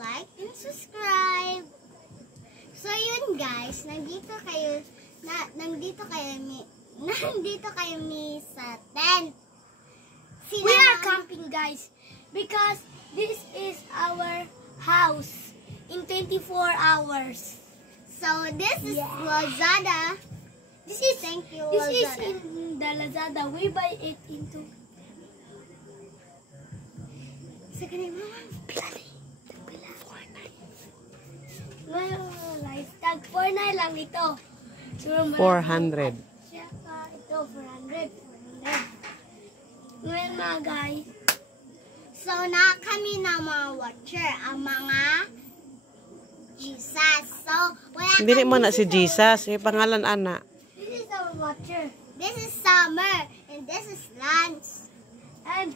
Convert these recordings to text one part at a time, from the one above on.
like and subscribe. So yun guys, nandito kayo ni sa tent. We are camping guys because this is our house in 24 hours. So this is Lazada. Thank you, This Lazada. is in the Lazada. We buy it into. Sa kanila, Tag 4 lang ito. 400. Ito 400. Ngayon mga guys. so na kami na mga watcher, ang mga Jesus. So, wala Hindi mo kami na si dito. Jesus. Eh, pangalan ana. This is our watcher. This is Summer, and this is Lance. And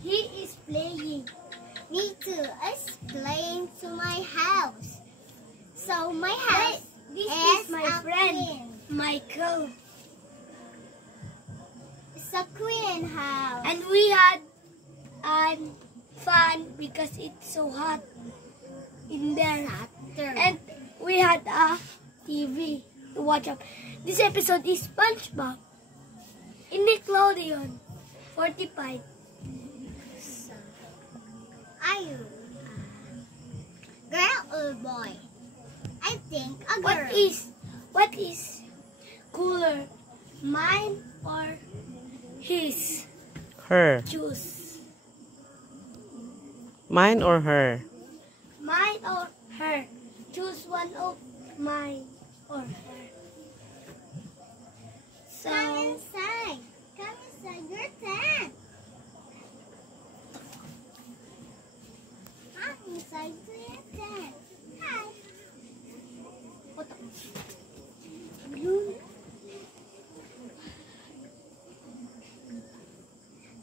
he is playing. Me too. Is playing to my house. So my house This is is my a friend, queen. Michael. It's a queen house. And we had fun because it's so hot in there. And we had a TV to watch up. This episode is SpongeBob in Nickelodeon 45. So, are you girl or boy? I think a girl. What is cooler, mine or his? Her. Choose Mine or her? mine or her. Choose one of mine or her. So Come inside. Come inside your tent. Come inside to your tent. Hi.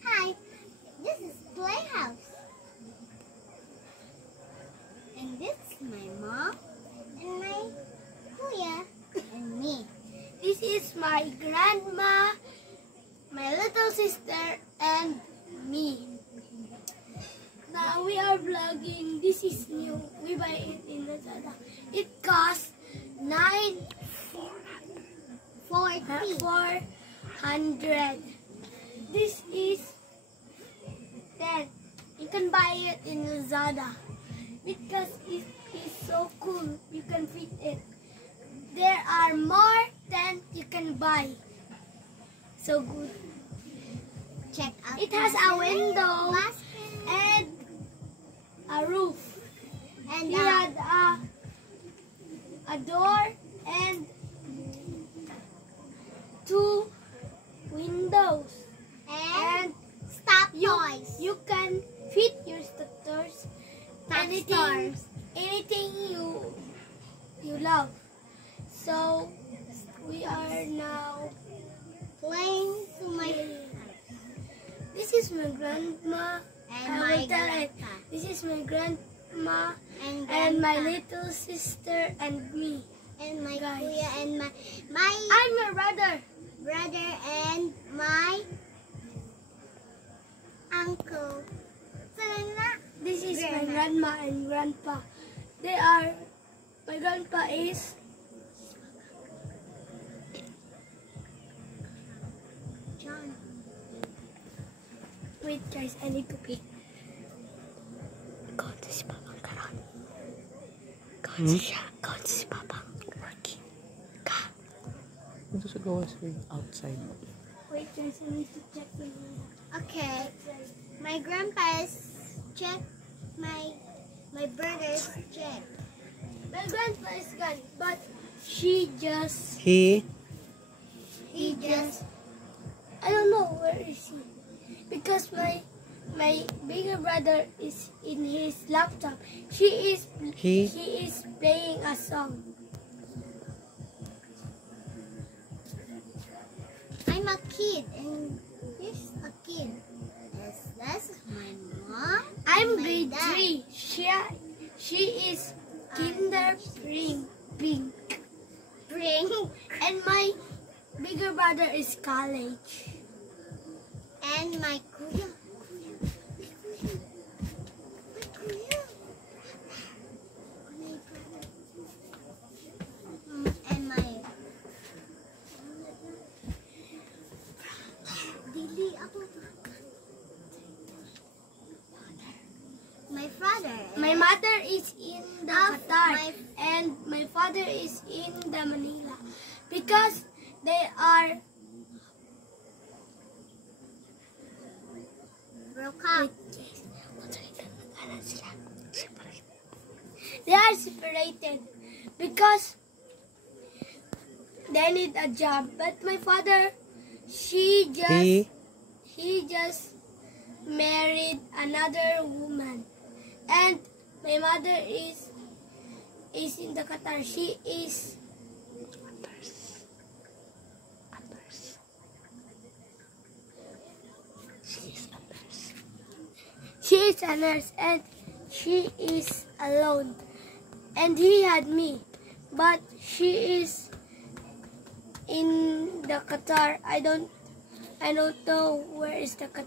Hi. This is Playhouse. And this is my mom and my kuya and me. this is my grandma, my little sister, and me. Now we are vlogging. This is new. We buy it in Lazada. It costs 400. This is 10. You can buy it in Lazada because it is so cool. You can fit it. There are more than you can buy. So good. Check out. It has a window basket and a roof. and It had a door and 2 windows. and stop toys. You can fit your stickers, Top stars. anything you love. So we are now Playing to my This is my grandma. and I my will tell it. grandpa This is my grandma and and my grandpa little sister and me. and my guys. kuya and my I'm your brother. brother and my uncle. So na, This is my Grandma. grandma and grandpa. My grandpa is John. wait guys, I need to pee. Kaunti si Papang karon. Kaunti siya. Kaunti si Papang. Working. Ka. Ito sa gawas outside. Wait guys, I need to check the Okay, my grandpa's check. My brother's check. My grandpa is gone, but he just He just I don't know where is he because my bigger brother is in his laptop. He is playing a song. I'm a kid and he's a kid. Yes, that's my mom. I'm my grade dad. 3. She is kinder pink. Bring And my bigger brother is college. and my kuya. My kuya. father? My mother is in the Of Qatar my- and my father is in the Manila because they are Broke up. they are separated because they need a job. But my father, he just married another woman, and my mother is in the Qatar. She is a nurse and she is alone. And he had me, but she is in the Qatar. I don't know where is the Qatar.